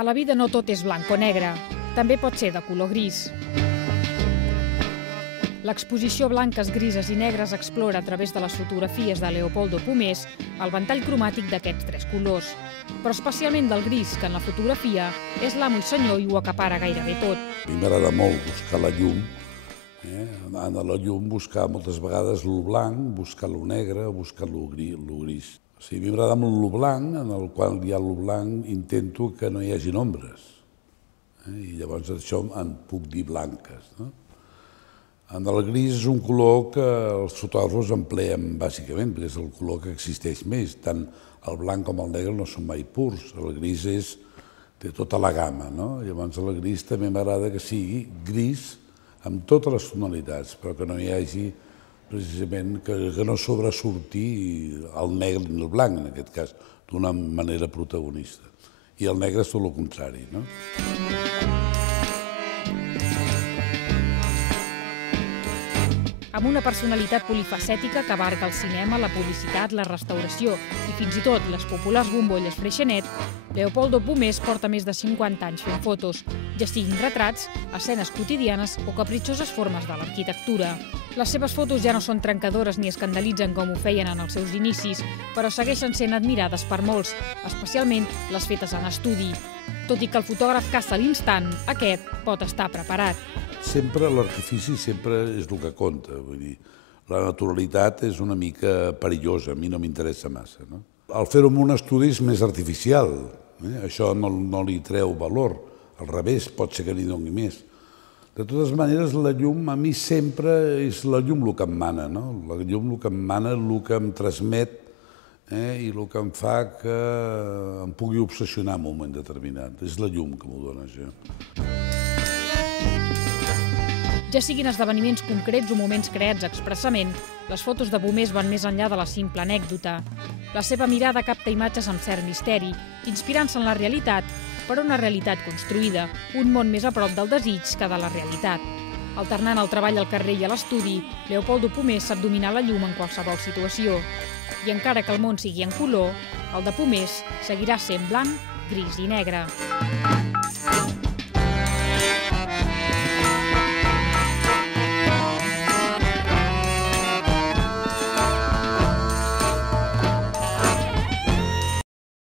A la vida no tot és blanc o negre, també pot ser de color gris. L'exposició Blanques, Grises i Negres explora a través de les fotografies de Leopoldo Pomés el ventall cromàtic d'aquests tres colors, però especialment del gris, que en la fotografia és l'amo i senyor i ho acapara gairebé tot. A mi m'agrada molt buscar la llum, anar a la llum, buscar moltes vegades lo blanc, buscar lo negre, buscar lo gris. O sigui, a mi m'agrada molt lo blanc, en el qual hi ha lo blanc, intento que no hi hagi ombres. I llavors això en puc dir blanques. En el gris és un color que els fotògrafs empleen bàsicament, perquè és el color que existeix més. Tant el blanc com el negre no són mai purs, el gris té tota la gamma. Llavors el gris també m'agrada que sigui gris amb totes les tonalitats, però que no hi hagi precisament que no sobresurti el negre ni el blanc, en aquest cas, d'una manera protagonista. I el negre és tot el contrari. Amb una personalitat polifacètica que abarca el cinema, la publicitat, la restauració i fins i tot les populars bombolles Freixenet, Leopoldo Pomés porta més de 50 anys fent fotos, ja siguin retrats, escenes quotidianes o capritxoses formes de l'arquitectura. Les seves fotos ja no són trencadores ni escandalitzen com ho feien en els seus inicis, però segueixen sent admirades per molts, especialment les fetes en estudi. Tot i que el fotògraf caça l'instant, aquest pot estar preparat. Sempre l'artifici sempre és el que compta. Vull dir, la naturalitat és una mica perillosa, a mi no m'interessa massa. El fer-ho en un estudi és més artificial, això no li treu valor, al revés, pot ser que n'hi doni més. De totes maneres, la llum a mi sempre és la llum el que em mana, la llum el que em mana, el que em transmet i el que em fa que em pugui obsessionar en un moment determinat. És la llum que m'ho dona, això. Ja siguin esdeveniments concrets o moments creats expressament, les fotos de Pomés van més enllà de la simple anècdota. La seva mirada capta imatges amb cert misteri, inspirant-se en la realitat, però una realitat construïda, un món més a prop del desig que de la realitat. Alternant el treball al carrer i a l'estudi, Leopoldo Pomés sap dominar la llum en qualsevol situació. I encara que el món sigui en color, el de Pomés seguirà sent blanc, gris i negre.